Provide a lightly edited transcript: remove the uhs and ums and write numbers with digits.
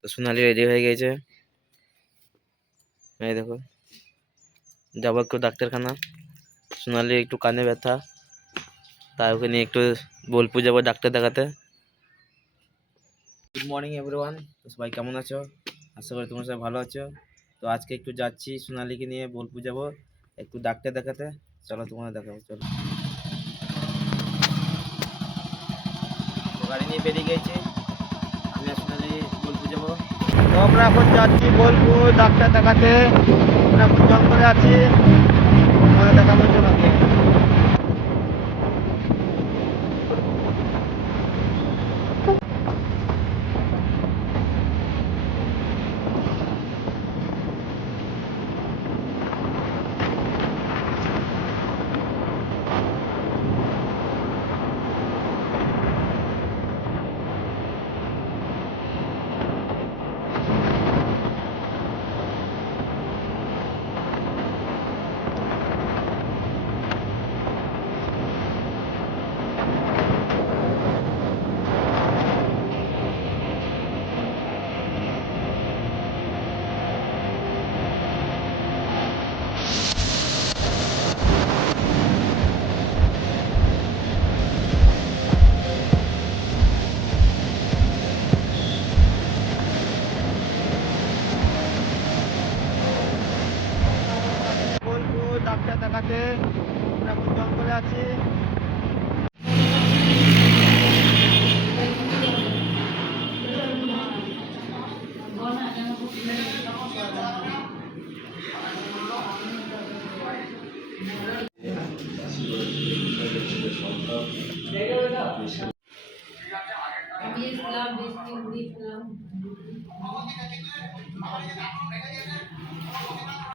তো সোনালি রেডি হয়ে গেছে, এই দেখো যাবো একটু ডাক্তারখানা। সোনালি একটু কানে ব্যথা, তাই ওকে নিয়ে একটু বোলপুর যাবো ডাক্তার দেখাতে। গুড মর্নিং এভরিওয়ান, তো সবাই কেমন আছো? আশা করি তোমরা সবাই ভালো আছো। তো আজকে একটু যাচ্ছি সোনালিকে নিয়ে বোলপুর যাবো একটু ডাক্তার দেখাতে। চলো তোমাদের দেখাবো, চলো। তো গাড়ি নিয়ে বেরিয়ে গেছি, আমি আর সোনালি বোলপুর যাবো। তো আমরা এখন যাচ্ছি বোলপুর ডাক্তার দেখাতে। আমরা এখন জঙ্গলে আছি, তোমাদের দেখানোর জন্য। বোলপুর ডাক্তার দেখাতে, আমরা এখন জঙ্গলে আছি।